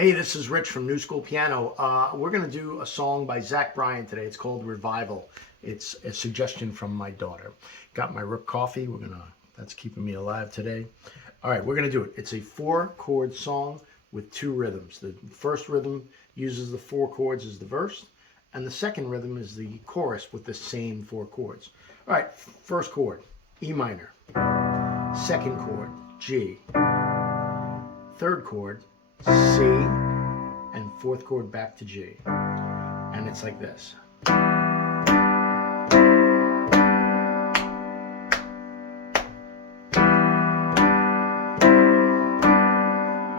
Hey, this is Rich from Newschoolpiano. We're going to do a song by Bryan today. It's called Revival. It's a suggestion from my daughter. Got my Rook coffee. That's keeping me alive today. All right, we're going to do it. It's a 4-chord song with 2 rhythms. The first rhythm uses the 4 chords as the verse, and the second rhythm is the chorus with the same 4 chords. All right, first chord, E minor. Second chord, G. Third chord, C, and fourth chord back to G. And it's like this. All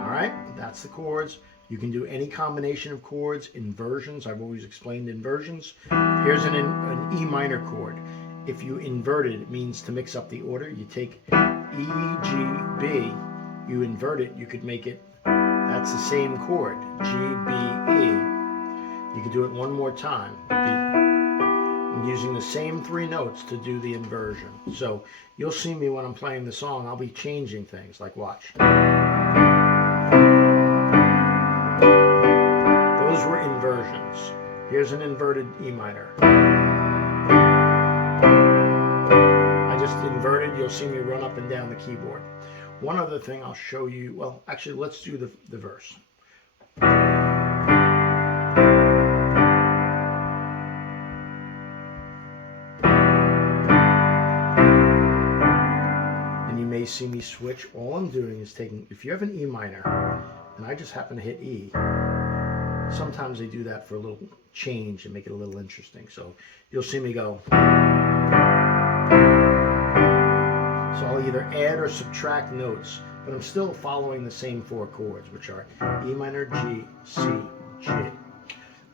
right, that's the chords. You can do any combination of chords, inversions. I've always explained inversions. Here's an E minor chord. If you invert it, it means to mix up the order. You take E, G, B, you invert it, you could make it, that's the same chord, G, B, E. You can do it one more time. I'm using the same 3 notes to do the inversion. So you'll see me when I'm playing the song, I'll be changing things, like watch. Those were inversions. Here's an inverted E minor. I just inverted, you'll see me run up and down the keyboard. One other thing I'll show you, well, actually, let's do the verse. And you may see me switch. All I'm doing is taking, if you have an E minor, and I just happen to hit E, sometimes they do that for a little change and make it a little interesting. So you'll see me go. So I'll either add or subtract notes, but I'm still following the same 4 chords, which are E minor, G, C, G. All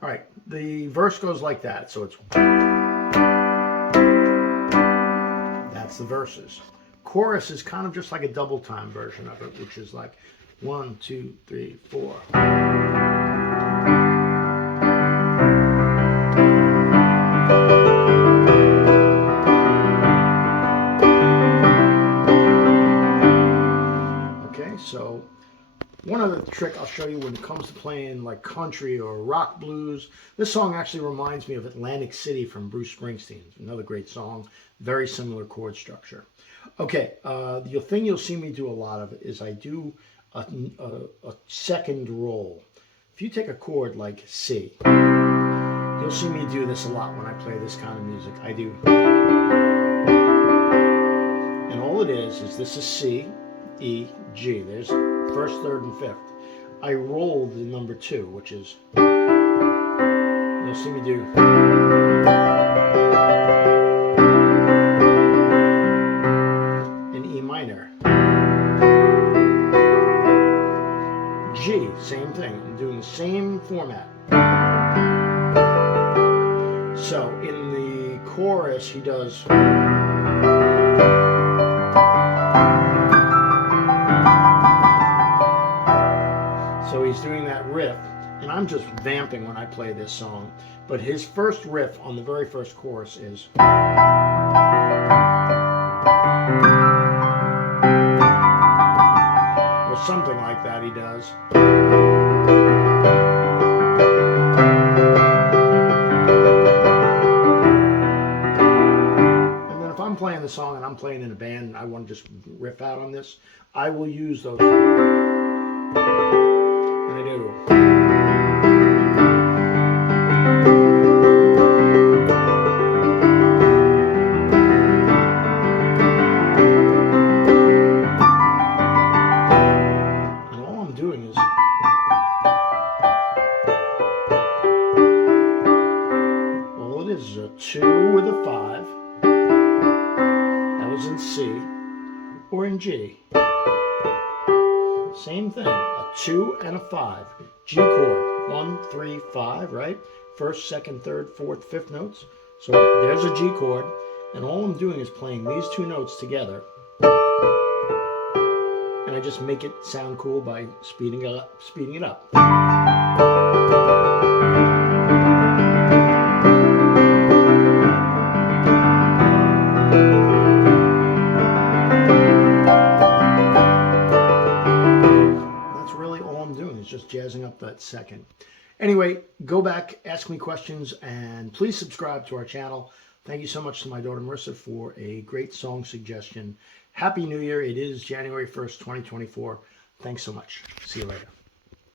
right, the verse goes like that. So it's, that's the verses. Chorus is kind of just like a double time version of it, which is like 1, 2, 3, 4. So one other trick I'll show you when it comes to playing like country or rock blues. This song actually reminds me of Atlantic City from Bruce Springsteen. Another great song, very similar chord structure. Okay, the thing you'll see me do a lot of is I do a second roll. If you take a chord like C, you'll see me do this a lot when I play this kind of music. I do. And all it is this is C, E, G. There's 1st, 3rd, and 5th. I roll the number 2, which is, you'll see me do. An E minor. G, same thing. I'm doing the same format. So in the chorus, he does. So he's doing that riff, and I'm just vamping when I play this song. But his first riff on the very first chorus is. Or something like that he does. And then if I'm playing the song and I'm playing in a band and I want to just riff out on this, I will use those. I do. And all I'm doing is all it is a 2 with a 5. That was in C or in G. Same thing, a 2 and a 5. G chord, 1, 3, 5, right? 1st, 2nd, 3rd, 4th, 5th notes. So there's a G chord, and all I'm doing is playing these 2 notes together. And I just make it sound cool by speeding it up. jazzing up up that second. Anyway, go back, ask me questions, and please subscribe to our channel. Thank you so much to my daughter Marissa for a great song suggestion. Happy New Year. It is January 1st, 2024. Thanks so much. See you later.